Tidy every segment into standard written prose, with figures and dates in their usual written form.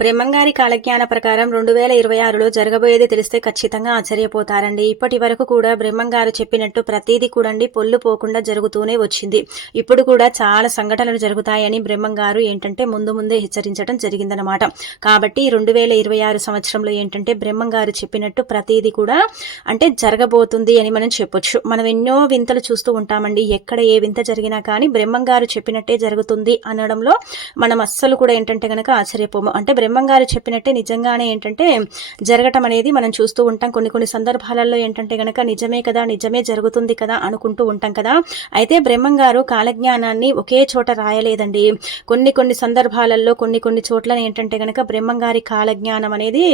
బ్రహ్మంగారి కాలజ్ఞాన ప్రకారం 2026లో జరగబోయేది తెలిస్తే ఖచ్చితంగా ఆశ్చర్యపోతారండి. ఇప్పటి వరకు కూడా బ్రహ్మంగారు చెప్పినట్టు ప్రతిదీ కూడండి పొల్లు పోకుండా జరుగుతూనే వచ్చింది. ఇప్పుడు కూడా చాలా సంఘటనలు జరుగుతాయని బ్రహ్మంగారు ఏంటంటే ముందే హెచ్చరించడం జరిగిందనమాట. కాబట్టి 2026 సంవత్సరంలో ఏంటంటే బ్రహ్మంగారు చెప్పినట్టు ప్రతిదీ కూడా అంటే జరగబోతుంది అని మనం చెప్పొచ్చు. మనం ఎన్నో వింతలు చూస్తూ ఉంటామండి. ఎక్కడ ఏ వింత జరిగినా కానీ బ్రహ్మంగారు చెప్పినట్టే జరుగుతుంది అనడంలో మనం అస్సలు కూడా ఏంటంటే గనక ఆశ్చర్యపోము. అంటే బ్రహ్మంగారు చెప్పినట్టే నిజంగానే ఏంటంటే జరగటం అనేది మనం చూస్తూ ఉంటాం. కొన్ని సందర్భాలలో ఏంటంటే గనక నిజమే కదా, నిజమే జరుగుతుంది కదా అనుకుంటూ ఉంటాం కదా. అయితే బ్రహ్మంగారు కాలజ్ఞానాన్ని ఒకే చోట రాయలేదండి. కొన్ని సందర్భాలలో కొన్ని చోట్ల ఏంటంటే గనక బ్రహ్మంగారి కాలజ్ఞానం అనేది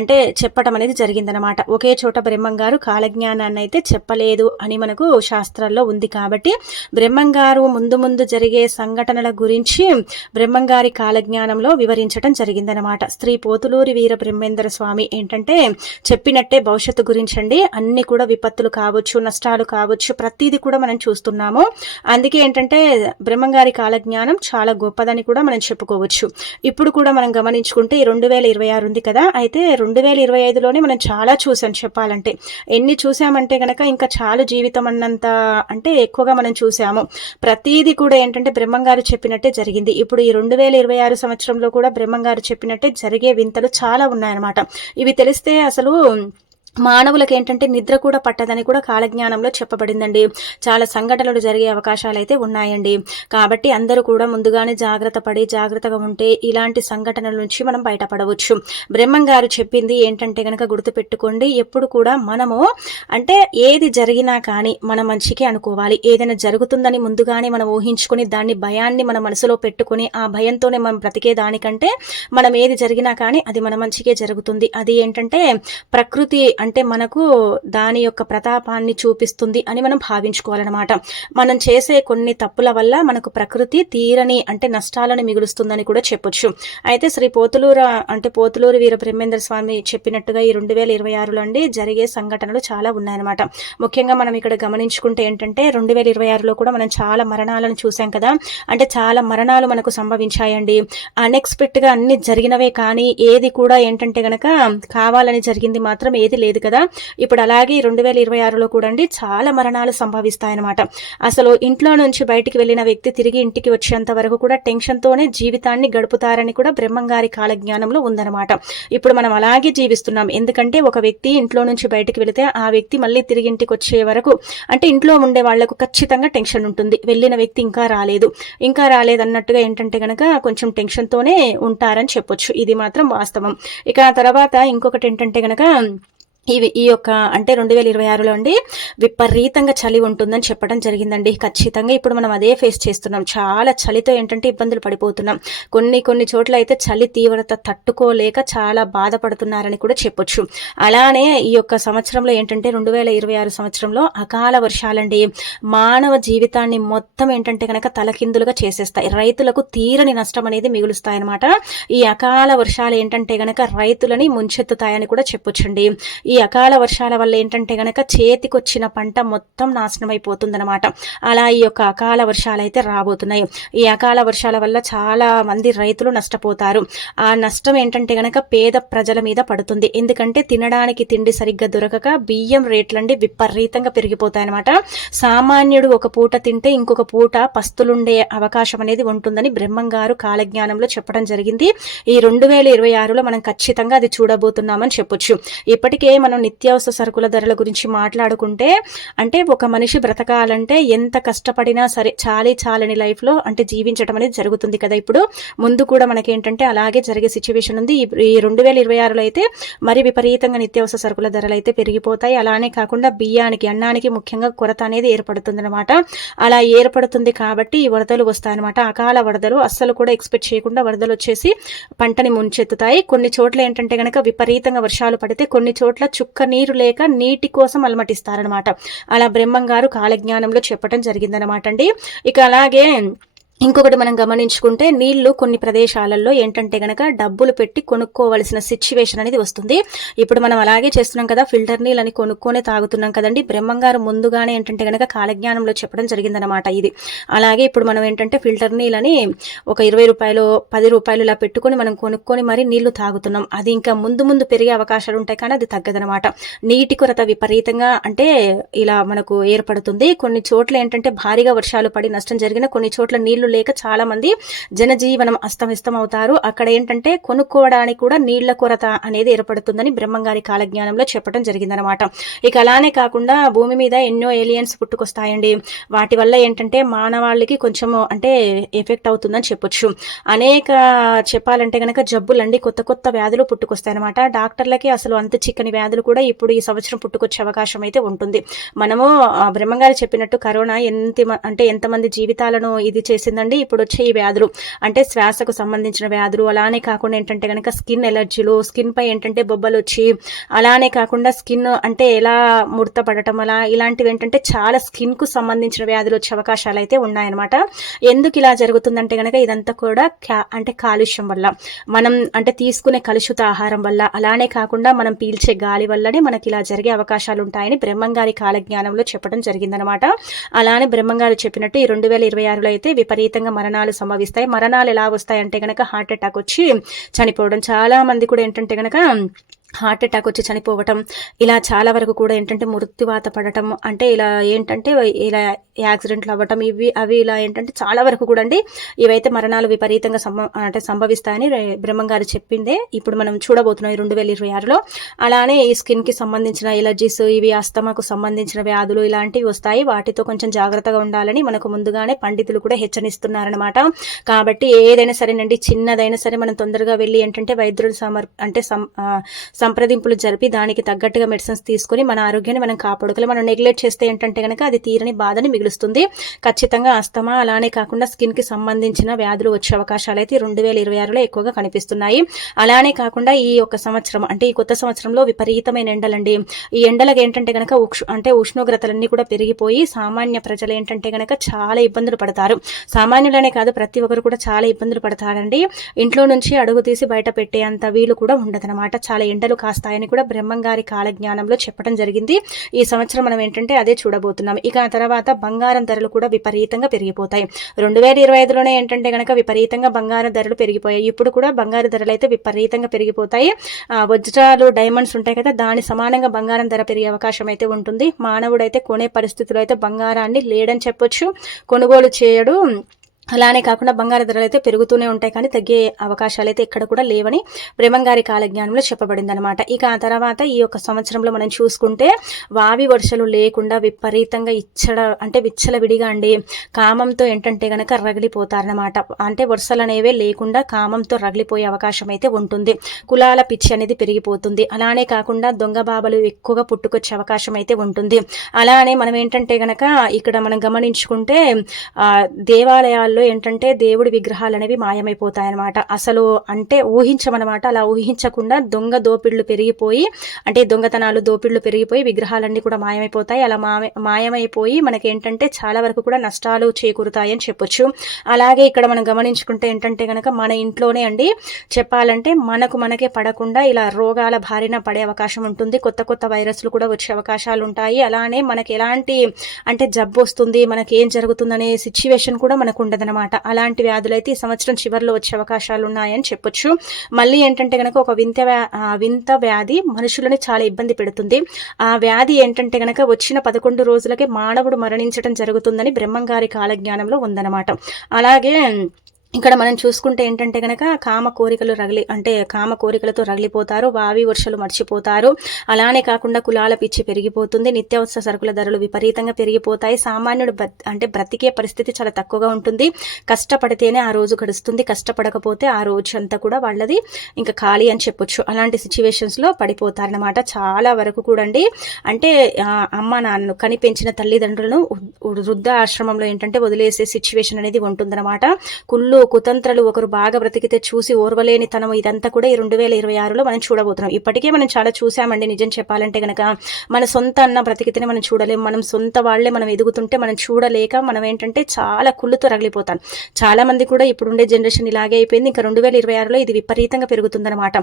అంటే చెప్పటం అనేది జరిగిందనమాట. ఒకే చోట బ్రహ్మంగారు కాలజ్ఞానాన్ని అయితే చెప్పలేదు అని మనకు శాస్త్రాల్లో ఉంది. కాబట్టి బ్రహ్మంగారు ముందు జరిగే సంఘటనల గురించి బ్రహ్మంగారి కాలజ్ఞానంలో వివరించడం జరిగిందనమాట. శ్రీ పోతులూరి వీర బ్రహ్మేంద్ర స్వామి ఏంటంటే చెప్పినట్టే భవిష్యత్తు గురించండి అన్ని కూడా విపత్తులు కావచ్చు, నష్టాలు కావచ్చు, ప్రతిదీ కూడా మనం చూస్తున్నాము. అందుకే ఏంటంటే బ్రహ్మంగారి కాలజ్ఞానం చాలా గొప్పదని కూడా మనం చెప్పుకోవచ్చు. ఇప్పుడు కూడా మనం గమనించుకుంటే 2026 ఉంది కదా, అయితే 2025లోనే మనం చాలా చూసాం. చెప్పాలంటే ఎన్ని చూసామంటే గనక ఇంకా చాలు జీవితం అన్నంత అంటే ఎక్కువగా మనం చూసాము. ప్రతిదీ కూడా ఏంటంటే బ్రహ్మంగారు చెప్పినట్టే జరిగింది. ఇప్పుడు ఈ 2026 సంవత్సరంలో కూడా బ్రహ్మంగారు చెప్పినట్టే జరిగే వింతలు చాలా ఉన్నాయన్నమాట. ఇవి తెలిస్తే అసలు మానవులకు ఏంటంటే నిద్ర కూడా పట్టదని కూడా కాలజ్ఞానంలో చెప్పబడిందండి. చాలా సంఘటనలు జరిగే అవకాశాలు అయితే ఉన్నాయండి. కాబట్టి అందరూ కూడా ముందుగానే జాగ్రత్తగా ఉంటే ఇలాంటి సంఘటనల నుంచి మనం బయటపడవచ్చు. బ్రహ్మంగారు చెప్పింది ఏంటంటే గనక గుర్తుపెట్టుకోండి, ఎప్పుడు కూడా మనము అంటే ఏది జరిగినా కానీ మన మంచికి అనుకోవాలి. ఏదైనా జరుగుతుందని ముందుగానే మనం ఊహించుకుని దాన్ని భయాన్ని మన మనసులో పెట్టుకుని ఆ భయంతోనే మనం బ్రతికే దానికంటే మనం ఏది జరిగినా కానీ అది మన మంచికే జరుగుతుంది. అది ఏంటంటే ప్రకృతి అంటే మనకు దాని యొక్క ప్రతాపాన్ని చూపిస్తుంది అని మనం భావించుకోవాలన్నమాట. మనం చేసే కొన్ని తప్పుల వల్ల మనకు ప్రకృతి తీరని అంటే నష్టాలను మిగులుస్తుందని కూడా చెప్పొచ్చు. అయితే శ్రీ పోతులూరి వీర బ్రహ్మేంద్ర స్వామి చెప్పినట్టుగా ఈ 2026లో అండి జరిగే సంఘటనలు చాలా ఉన్నాయన్నమాట. ముఖ్యంగా మనం ఇక్కడ గమనించుకుంటే ఏంటంటే 2026లో కూడా మనం చాలా మరణాలను చూసాం కదా. అంటే చాలా మరణాలు మనకు సంభవించాయండి. అన్ఎక్స్పెక్ట్ గా అన్ని జరిగినవే కానీ ఏది కూడా ఏంటంటే గనక కావాలని జరిగింది మాత్రం ఏది లేదు కదా. ఇప్పుడు అలాగే 2026లో కూడా అండి చాలా మరణాలు సంభవిస్తాయన్నమాట. అసలు ఇంట్లో నుంచి బయటికి వెళ్ళిన వ్యక్తి తిరిగి ఇంటికి వచ్చేంత వరకు కూడా టెన్షన్ తోనే జీవితాన్ని గడుపుతారని కూడా బ్రహ్మంగారి కాలజ్ఞానంలో ఉందన్నమాట. ఇప్పుడు మనం అలాగే జీవిస్తున్నాం. ఎందుకంటే ఒక వ్యక్తి ఇంట్లో నుంచి బయటికి వెళితే ఆ వ్యక్తి మళ్ళీ తిరిగి ఇంటికి వచ్చే వరకు అంటే ఇంట్లో ఉండే వాళ్లకు ఖచ్చితంగా టెన్షన్ ఉంటుంది. వెళ్ళిన వ్యక్తి ఇంకా రాలేదన్నట్టుగా ఏంటంటే గనక కొంచెం టెన్షన్ తోనే ఉంటారని చెప్పొచ్చు. ఇది మాత్రం వాస్తవం. ఇక తర్వాత ఇంకొకటి ఏంటంటే గనక ఈ యొక్క అంటే 2026లో అండి విపరీతంగా చలి ఉంటుందని చెప్పడం జరిగిందండి. ఖచ్చితంగా ఇప్పుడు మనం అదే ఫేస్ చేస్తున్నాం. చాలా చలితో ఏంటంటే ఇబ్బందులు పడిపోతున్నాం. కొన్ని చోట్ల అయితే చలి తీవ్రత తట్టుకోలేక చాలా బాధపడుతున్నారని కూడా చెప్పొచ్చు. అలానే ఈ యొక్క సంవత్సరంలో ఏంటంటే 2026 సంవత్సరంలో అకాల వర్షాలండి మానవ జీవితాన్ని మొత్తం ఏంటంటే కనుక తలకిందులుగా చేసేస్తాయి. రైతులకు తీరని నష్టం అనేది మిగులుస్తాయన్నమాట. ఈ అకాల వర్షాలు ఏంటంటే గనక రైతులని ముంచెత్తుతాయని కూడా చెప్పొచ్చండి. ఈ అకాల వర్షాల వల్ల ఏంటంటే గనక చేతికొచ్చిన పంట మొత్తం నాశనం అయిపోతుందన్నమాట. అలా ఈ యొక్క అకాల వర్షాలు అయితే రాబోతున్నాయి. ఈ అకాల వర్షాల వల్ల చాలా మంది రైతులు నష్టపోతారు. ఆ నష్టం ఏంటంటే గనక పేద ప్రజల మీద పడుతుంది. ఎందుకంటే తినడానికి తిండి సరిగ్గా దొరకక బియ్యం రేట్లండి విపరీతంగా పెరిగిపోతాయన్నమాట. సామాన్యుడు ఒక పూట తింటే ఇంకొక పూట పస్తులుండే అవకాశం అనేది ఉంటుందని బ్రహ్మంగారు కాలజ్ఞానంలో చెప్పడం జరిగింది. ఈ 2026లో మనం ఖచ్చితంగా అది చూడబోతున్నామని చెప్పొచ్చు. ఇప్పటికే మనం నిత్యావసర సరుకుల ధరల గురించి మాట్లాడుకుంటే అంటే ఒక మనిషి బ్రతకాలంటే ఎంత కష్టపడినా సరే చాలని లైఫ్ లో అంటే జీవించడం అనేది జరుగుతుంది కదా. ఇప్పుడు ముందు కూడా మనకేంటంటే అలాగే జరిగే సిచ్యువేషన్ ఉంది. ఈ 2026లో అయితే మరి విపరీతంగా నిత్యావసర సరుకుల ధరలు అయితే పెరిగిపోతాయి. అలానే కాకుండా బియ్యానికి అన్నానికి ముఖ్యంగా కొరత అనేది ఏర్పడుతుంది అనమాట. అలా ఏర్పడుతుంది కాబట్టి ఈ వరదలు వస్తాయన్నమాట. అకాల వరదలు అస్సలు కూడా ఎక్స్పెక్ట్ చేయకుండా వరదలు వచ్చేసి పంటని ముంచెత్తుతాయి. కొన్ని చోట్ల ఏంటంటే గనక విపరీతంగా వర్షాలు పడితే కొన్ని చోట్ల చుక్క నీరు లేక నీటి కోసం అలమటిస్తారనమాట. అలా బ్రహ్మంగారు కాలజ్ఞానంలో చెప్పడం జరిగిందనమాట అండి. ఇక అలాగే ఇంకొకటి మనం గమనించుకుంటే నీళ్లు కొన్ని ప్రదేశాలలో ఏంటంటే గనక డబ్బులు పెట్టి కొనుక్కోవలసిన సిచ్యువేషన్ అనేది వస్తుంది. ఇప్పుడు మనం అలాగే చేస్తున్నాం కదా, ఫిల్టర్ నీళ్ళని కొనుక్కొని తాగుతున్నాం కదండి. బ్రహ్మంగారు ముందుగానే ఏంటంటే గనక కాలజ్ఞానంలో చెప్పడం జరిగిందనమాట ఇది. అలాగే ఇప్పుడు మనం ఏంటంటే ఫిల్టర్ నీళ్ళని ఒక 20 రూపాయలు 10 రూపాయలు ఇలా పెట్టుకొని మనం కొనుక్కొని మరి నీళ్లు తాగుతున్నాం. అది ఇంకా ముందు ముందు పెరిగే అవకాశాలు ఉంటాయి, కానీ అది తగ్గదనమాట. నీటి కొరత విపరీతంగా అంటే ఇలా మనకు ఏర్పడుతుంది. కొన్ని చోట్ల ఏంటంటే భారీగా వర్షాలు పడి నష్టం జరిగిన, కొన్ని చోట్ల నీళ్లు లేక చాలా మంది జనజీవనం అస్తవ్యస్తం అవుతారు. అక్కడ ఏంటంటే కొనుక్కోవడానికి కూడా నీళ్ల కొరత అనేది ఏర్పడుతుందని బ్రహ్మంగారి కాలజ్ఞానంలో చెప్పడం జరిగిందనమాట. ఇక అలానే కాకుండా భూమి మీద ఎన్నో ఏలియన్స్ పుట్టుకొస్తాయండి. వాటి వల్ల ఏంటంటే మానవాళికి కొంచెం అంటే ఎఫెక్ట్ అవుతుందని చెప్పొచ్చు. అనేక చెప్పాలంటే గనక జబ్బులండి, కొత్త కొత్త వ్యాధులు పుట్టుకొస్తాయన్నమాట. డాక్టర్లకి అసలు అంత చిక్కని వ్యాధులు కూడా ఇప్పుడు ఈ సంవత్సరం పుట్టుకొచ్చే అవకాశం అయితే ఉంటుంది. మనము బ్రహ్మంగారు చెప్పినట్టు కరోనా ఎంతమంది జీవితాలను ఇది చేసిందండి. ఇప్పుడు వచ్చే ఈ వ్యాధులు అంటే శ్వాసకు సంబంధించిన వ్యాధులు, అలానే కాకుండా ఏంటంటే కనుక స్కిన్ ఎలర్జీలు, స్కిన్ పై ఏంటంటే బొబ్బలు వచ్చి, అలానే కాకుండా స్కిన్ అంటే ఎలా ముడత పడటం, అలా ఇలాంటివి ఏంటంటే చాలా స్కిన్ కు సంబంధించిన వ్యాధులు వచ్చే అవకాశాలు అయితే ఉన్నాయన్నమాట. ఎందుకు ఇలా జరుగుతుందంటే కనుక ఇదంతా కూడా అంటే కాలుష్యం వల్ల, మనం అంటే తీసుకునే కలుషిత ఆహారం వల్ల, అలానే కాకుండా మనం పీల్చే గాలి వల్లనే మనకి ఇలా జరిగే అవకాశాలు ఉంటాయని బ్రహ్మంగారి కాలజ్ఞానంలో చెప్పడం జరిగిందనమాట. అలానే బ్రహ్మంగారు చెప్పినట్టు ఈ 2026లో అయితే విపరీతంగా మరణాలు సంభవిస్తాయి. మరణాలు ఎలా వస్తాయంటే గనక హార్ట్ అటాక్ వచ్చి చనిపోవడం. చాలా మంది కూడా ఏంటంటే గనక హార్ట్ అటాక్ వచ్చి చనిపోవటం, ఇలా చాలా వరకు కూడా ఏంటంటే మృత్యువాత పడటం, అంటే ఇలా ఏంటంటే ఇలా యాక్సిడెంట్లు అవ్వటం, అవి ఇలా ఏంటంటే చాలా వరకు కూడా అండి ఇవైతే మరణాలు విపరీతంగా సంభవిస్తాయని బ్రహ్మంగారు చెప్పిందే ఇప్పుడు మనం చూడబోతున్నాం ఈ 2026లో. అలానే ఈ స్కిన్ కి సంబంధించిన ఎలర్జీస్, ఇవి అస్తమాకు సంబంధించిన వ్యాధులు ఇలాంటివి వస్తాయి. వాటితో కొంచెం జాగ్రత్తగా ఉండాలని మనకు ముందుగానే పండితులు కూడా హెచ్చరిస్తున్నారనమాట. కాబట్టి ఏదైనా సరేనండి, చిన్నదైనా సరే మనం తొందరగా వెళ్ళి ఏంటంటే వైద్యులు సంప్రదింపులు జరిపి దానికి తగ్గట్టుగా మెడిసిన్స్ తీసుకొని మన ఆరోగ్యాన్ని మనం కాపాడుకోవాలి. మనం నెగ్లెక్ట్ చేస్తే ఏంటంటే కనుక అది తీరని బాధని మిగులుస్తుంది. ఖచ్చితంగా అస్తమా, అలానే కాకుండా స్కిన్ కి సంబంధించిన వ్యాధులు వచ్చే అవకాశాలు అయితే 2026లో ఎక్కువగా కనిపిస్తున్నాయి. అలానే కాకుండా ఈ ఒక సంవత్సరం అంటే ఈ కొత్త సంవత్సరంలో విపరీతమైన ఎండలండి. ఈ ఎండలకు ఏంటంటే కనుక ఉష్ణోగ్రతలన్నీ కూడా పెరిగిపోయి సామాన్య ప్రజలు ఏంటంటే కనుక చాలా ఇబ్బందులు పడతారు. సామాన్యులనే కాదు, ప్రతి ఒక్కరు కూడా చాలా ఇబ్బందులు పడతారండి. ఇంట్లో నుంచి అడుగు తీసి బయట పెట్టే అంత వీలు కూడా ఉండదన్నమాట. చాలా ఎండలు కాస్తాయని కూడా బ్రహ్మంగారి కాలజ్ఞానంలో చెప్పడం జరిగింది. ఈ సంవత్సరం మనం ఏంటంటే అదే చూడబోతున్నాం. ఇక ఆ తర్వాత బంగారం ధరలు కూడా విపరీతంగా పెరిగిపోతాయి. 2025లోనే ఏంటంటే గనక విపరీతంగా బంగారం ధరలు పెరిగిపోయాయి. ఇప్పుడు కూడా బంగారు ధరలు అయితే విపరీతంగా పెరిగిపోతాయి. వజ్రాలు, డైమండ్స్ ఉంటాయి కదా, దాని సమానంగా బంగారం ధర పెరిగే అవకాశం అయితే ఉంటుంది. మానవుడైతే కొనే పరిస్థితిలో అయితే బంగారాన్ని లేడని చెప్పొచ్చు, కొనుగోలు చేయడు. అలానే కాకుండా బంగారు ధరలు అయితే పెరుగుతూనే ఉంటాయి, కానీ తగ్గే అవకాశాలు అయితే ఎక్కడ కూడా లేవని బ్రహ్మంగారి కాలజ్ఞానంలో చెప్పబడింది అనమాట. ఇక ఆ తర్వాత ఈ యొక్క సంవత్సరంలో మనం చూసుకుంటే వావి వర్షాలు లేకుండా విపరీతంగా విచ్చలవిడిగా అండి కామంతో ఏంటంటే గనక రగిలిపోతారనమాట. అంటే వర్షాలు అనేవే లేకుండా కామంతో రగిలిపోయే అవకాశం అయితే ఉంటుంది. కులాల పిచ్చి అనేది పెరిగిపోతుంది. అలానే కాకుండా దొంగ బాబలు ఎక్కువగా పుట్టుకొచ్చే అవకాశం అయితే ఉంటుంది. అలానే మనం ఏంటంటే గనక ఇక్కడ మనం గమనించుకుంటే దేవాలయాల్లో ఏంటంటే దేవుడి విగ్రహాలు అనేవి మాయమైపోతాయన్నమాట. అసలు అంటే ఊహించమన్నమాట. అలా ఊహించకుండా దొంగ దోపిళ్లు పెరిగిపోయి, అంటే దొంగతనాలు దోపిళ్లు పెరిగిపోయి విగ్రహాలన్నీ కూడా మాయమైపోతాయి. అలా మాయమైపోయి మనకేంటంటే చాలా వరకు కూడా నష్టాలు చేకూరుతాయి అని చెప్పొచ్చు. అలాగే ఇక్కడ మనం గమనించుకుంటే ఏంటంటే కనుక మన ఇంట్లోనే అండి చెప్పాలంటే మనకే పడకుండా ఇలా రోగాల బారిన పడే అవకాశం ఉంటుంది. కొత్త కొత్త వైరస్లు కూడా వచ్చే అవకాశాలు ఉంటాయి. అలానే మనకి ఎలాంటి అంటే జబ్బు వస్తుంది, మనకి ఏం జరుగుతుందనే సిచ్యువేషన్ కూడా మనకు ఉండదు అనమాట. అలాంటి వ్యాధులు అయితే ఈ సంవత్సరం చివరిలో వచ్చే అవకాశాలు ఉన్నాయని చెప్పొచ్చు. మళ్ళీ ఏంటంటే గనక ఒక వింత వ్యాధి మనుషులని చాలా ఇబ్బంది పెడుతుంది. ఆ వ్యాధి ఏంటంటే గనక వచ్చిన 11 రోజులకే మానవుడు మరణించడం జరుగుతుందని బ్రహ్మంగారి కాలజ్ఞానంలో ఉందన్నమాట. అలాగే ఇక్కడ మనం చూసుకుంటే ఏంటంటే గనక కామ కోరికలతో రగిలిపోతారు. వావి వర్షాలు మర్చిపోతారు. అలానే కాకుండా కులాల పిచ్చి పెరిగిపోతుంది. నిత్యావసర సరుకుల ధరలు విపరీతంగా పెరిగిపోతాయి. సామాన్యుడు బ్రతికే పరిస్థితి చాలా తక్కువగా ఉంటుంది. కష్టపడితేనే ఆ రోజు గడుస్తుంది, కష్టపడకపోతే ఆ రోజు అంతా కూడా వాళ్ళది ఇంకా ఖాళీ అని చెప్పొచ్చు. అలాంటి సిచ్యువేషన్స్ లో పడిపోతారనమాట చాలా వరకు కూడా అండి. అంటే అమ్మ నాన్నను కనిపెంచిన తల్లిదండ్రులను వృద్ధ ఆశ్రమంలో ఏంటంటే వదిలేసే సిచ్యువేషన్ అనేది ఉంటుందన్నమాట. కుళ్ళు కుతంత్రాలు ఒకరు బాగా బ్రతికితే చూసి ఓర్వలేని తనం ఇదంతా కూడా ఈ 2026లో మనం చూడబోతున్నాం. ఇప్పటికే మనం చాలా చూసామండి. నిజం చెప్పాలంటే గనక మన సొంత అన్న బ్రతికితేనే మనం చూడలేం. మనం సొంత వాళ్ళే మనం ఎదుగుతుంటే మనం చూడలేక మనం ఏంటంటే చాలా కుళ్ళుతో రగిలిపోతాం. చాలా మంది కూడా ఇప్పుడుండే జనరేషన్ ఇలాగే అయిపోయింది. ఇంకా 2026లో ఇది విపరీతంగా పెరుగుతుందన్నమాట.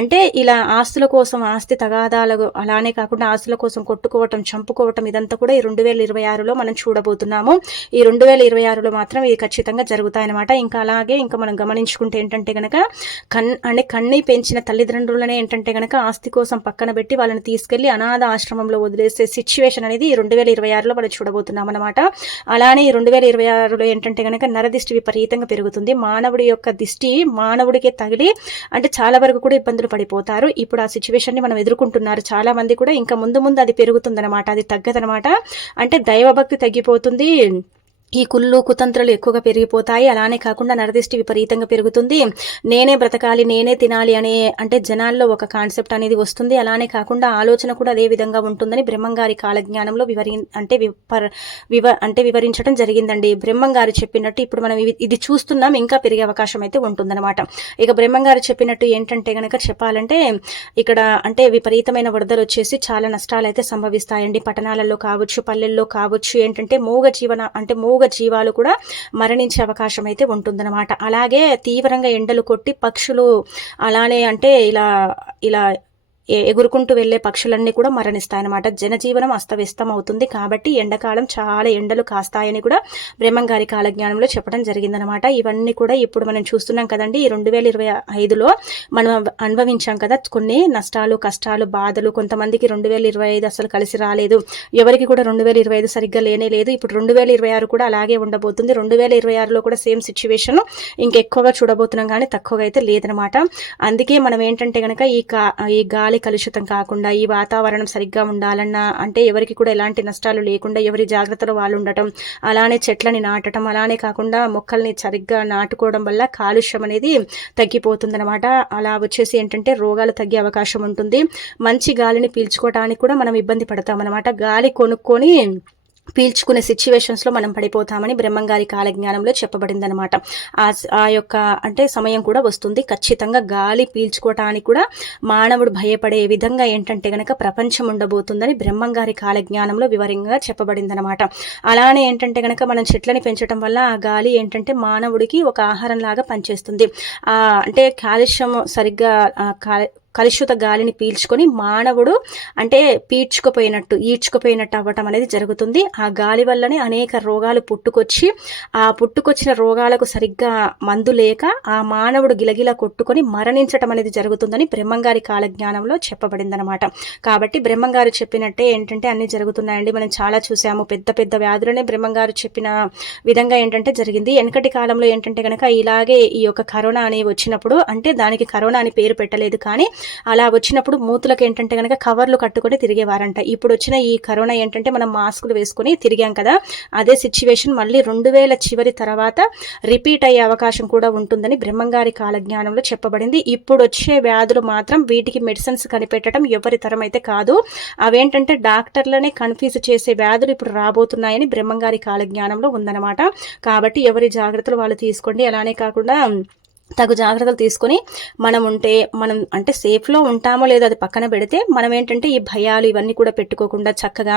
అంటే ఇలా ఆస్తుల కోసం ఆస్తి తగాదాలు, అలానే కాకుండా ఆస్తుల కోసం కొట్టుకోవటం, చంపుకోవటం ఇదంతా కూడా ఈ 2026లో మనం చూడబోతున్నాము. ఈ 2026లో మాత్రం ఇది ఖచ్చితంగా జరుగుతాయన్నమాట. ఇంకా అలాగే ఇంకా మనం గమనించుకుంటే ఏంటంటే గనక కన్ని పెంచిన తల్లిదండ్రులనే ఏంటంటే గనక ఆస్తి కోసం పక్కన పెట్టి వాళ్ళని తీసుకెళ్లి అనాథ ఆశ్రమంలో వదిలేసే సిచ్యువేషన్ అనేది ఈ 2026లో మనం చూడబోతున్నాం అనమాట. అలానే ఈ 2026లో ఏంటంటే గనక నరదిష్టి విపరీతంగా పెరుగుతుంది. మానవుడి యొక్క దిష్టి మానవుడికే తగిలి అంటే చాలా వరకు కూడా ఇబ్బందులు పడిపోతారు. ఇప్పుడు ఆ సిచ్యువేషన్ ని మనం ఎదుర్కొంటున్నారు చాలా మంది కూడా. ఇంకా ముందు ముందు అది పెరుగుతుందన్నమాట, అది తగ్గదనమాట. అంటే దైవభక్తి తగ్గిపోతుంది, ఈ కుళ్ళు కుతంత్రాలు ఎక్కువగా పెరిగిపోతాయి. అలానే కాకుండా నరదిష్టి విపరీతంగా పెరుగుతుంది. నేనే బ్రతకాలి, నేనే తినాలి అనే అంటే జనాల్లో ఒక కాన్సెప్ట్ అనేది వస్తుంది. అలానే కాకుండా ఆలోచన కూడా అదే విధంగా ఉంటుందని బ్రహ్మంగారి కాలజ్ఞానంలో వివరించడం జరిగిందండి. బ్రహ్మంగారు చెప్పినట్టు ఇప్పుడు మనం ఇది చూస్తున్నాం, ఇంకా పెరిగే అవకాశం అయితే ఉంటుందన్నమాట. ఇక బ్రహ్మంగారు చెప్పినట్టు ఏంటంటే గనక చెప్పాలంటే ఇక్కడ అంటే విపరీతమైన వరదలు వచ్చేసి చాలా నష్టాలు అయితే సంభవిస్తాయండి. పట్టణాలలో కావచ్చు, పల్లెల్లో కావచ్చు. ఏంటంటే మూగ జీవాలు కూడా మరణించే అవకాశం అయితే ఉంటుందన్నమాట. అలాగే తీవ్రంగా ఎండలు కొట్టి పక్షులు అలానే అంటే ఇలా ఎగురుకుంటూ వెళ్లే పక్షులన్నీ కూడా మరణిస్తాయన్నమాట. జనజీవనం అస్తవ్యస్తం అవుతుంది. కాబట్టి ఎండాకాలం చాలా ఎండలు కాస్తాయని కూడా బ్రహ్మంగారి కాలజ్ఞానంలో చెప్పడం జరిగిందనమాట. ఇవన్నీ కూడా ఇప్పుడు మనం చూస్తున్నాం కదండి. ఈ 2025లో మనం అనుభవించాం కదా కొన్ని నష్టాలు, కష్టాలు, బాధలు. కొంతమందికి 2025 అసలు కలిసి రాలేదు, ఎవరికి కూడా 2025 సరిగ్గా లేనే లేదు. ఇప్పుడు 2026 కూడా అలాగే ఉండబోతుంది. 2026లో కూడా సేమ్ సిచ్యువేషన్ ఇంకెక్కువగా చూడబోతున్నాం, కానీ తక్కువగా అయితే లేదనమాట. అందుకే మనం ఏంటంటే గనక ఈ గాలి కలుషితం కాకుండా, ఈ వాతావరణం సరిగ్గా ఉండాలన్నా అంటే ఎవరికి కూడా ఎలాంటి నష్టాలు లేకుండా ఎవరి జాగ్రత్తలో వాళ్ళు ఉండటం, అలానే చెట్లని నాటడం, అలానే కాకుండా మొక్కల్ని సరిగ్గా నాటుకోవడం వల్ల కాలుష్యం అనేది తగ్గిపోతుందన్నమాట. అలా వచ్చేసి ఏంటంటే రోగాలు తగ్గే అవకాశం ఉంటుంది. మంచి గాలిని పీల్చుకోవడానికి కూడా మనం ఇబ్బంది పడతామన్నమాట. గాలి కొనుక్కొని పీల్చుకునే సిచ్యువేషన్స్లో మనం పడిపోతామని బ్రహ్మంగారి కాలజ్ఞానంలో చెప్పబడిందనమాట. ఆ యొక్క అంటే సమయం కూడా వస్తుంది. ఖచ్చితంగా గాలి పీల్చుకోవటానికి కూడా మానవుడు భయపడే విధంగా ఏంటంటే గనక ప్రపంచం ఉండబోతుందని బ్రహ్మంగారి కాలజ్ఞానంలో వివరంగా చెప్పబడిందనమాట. అలానే ఏంటంటే గనక మనం చెట్లని పెంచడం వల్ల ఆ గాలి ఏంటంటే మానవుడికి ఒక ఆహారం లాగా పనిచేస్తుంది. అంటే కాలుష్యం సరిగ్గా కలుషిత గాలిని పీల్చుకొని మానవుడు అంటే ఈడ్చుకుపోయినట్టు అవ్వటం అనేది జరుగుతుంది. ఆ గాలి వల్లనే అనేక రోగాలు పుట్టుకొచ్చిన రోగాలకు సరిగ్గా మందు లేక ఆ మానవుడు గిలగిల కొట్టుకొని మరణించటం అనేది జరుగుతుందని బ్రహ్మంగారి కాలజ్ఞానంలో చెప్పబడిందనమాట. కాబట్టి బ్రహ్మంగారు చెప్పినట్టే ఏంటంటే అన్ని జరుగుతున్నాయండి. మనం చాలా చూసాము. పెద్ద పెద్ద వ్యాధులనే బ్రహ్మంగారు చెప్పిన విధంగా ఏంటంటే జరిగింది. వెనకటి కాలంలో ఏంటంటే కనుక ఇలాగే ఈ యొక్క కరోనా అని వచ్చినప్పుడు అంటే దానికి కరోనా అని పేరు పెట్టలేదు, కానీ అలా వచ్చినప్పుడు మూతులకు ఏంటంటే కనుక కవర్లు కట్టుకొని తిరిగేవారంట. ఇప్పుడు వచ్చిన ఈ కరోనా ఏంటంటే మనం మాస్కులు వేసుకొని తిరిగాం కదా, అదే సిచ్యువేషన్ మళ్ళీ 2000 చివరి తర్వాత రిపీట్ అయ్యే అవకాశం కూడా ఉంటుందని బ్రహ్మంగారి కాలజ్ఞానంలో చెప్పబడింది. ఇప్పుడు వచ్చే వ్యాధులు మాత్రం వీటికి మెడిసిన్స్ కనిపెట్టడం ఎవరి తరం అయితే కాదు. అవేంటంటే డాక్టర్లనే కన్ఫ్యూజ్ చేసే వ్యాధులు ఇప్పుడు రాబోతున్నాయని బ్రహ్మంగారి కాలజ్ఞానంలో ఉందన్నమాట. కాబట్టి ఎవరి జాగ్రత్తలు వాళ్ళు తీసుకోండి. అలానే కాకుండా తగు జాగ్రత్తలు తీసుకొని మనం అంటే సేఫ్లో ఉంటామో లేదో అది పక్కన పెడితే మనం ఏంటంటే ఈ భయాలు ఇవన్నీ కూడా పెట్టుకోకుండా చక్కగా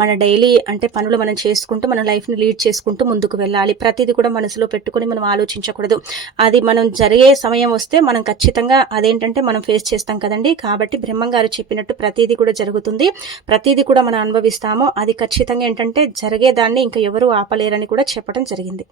మన డైలీ అంటే పనులు మనం చేసుకుంటూ మన లైఫ్ని లీడ్ చేసుకుంటూ ముందుకు వెళ్ళాలి. ప్రతిదీ కూడా మనసులో పెట్టుకొని మనం ఆలోచించకూడదు. అది మనం జరిగే సమయం వస్తే మనం ఖచ్చితంగా అదేంటంటే మనం ఫేస్ చేస్తాం కదండి. కాబట్టి బ్రహ్మంగారు చెప్పినట్టు ప్రతిదీ కూడా జరుగుతుంది, ప్రతిదీ కూడా మనం అనుభవిస్తామో అది ఖచ్చితంగా ఏంటంటే జరిగేదాన్ని ఇంకా ఎవరు ఆపలేరని కూడా చెప్పడం జరిగింది.